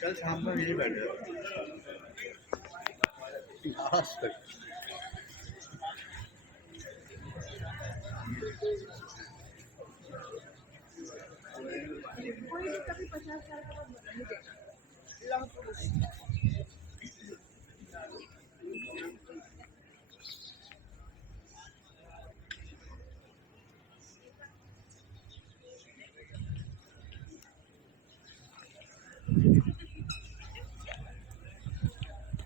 कल शाम को यही बैठे लास्ट तक। कोई भी कभी 50 साल के बाद नहीं देगा।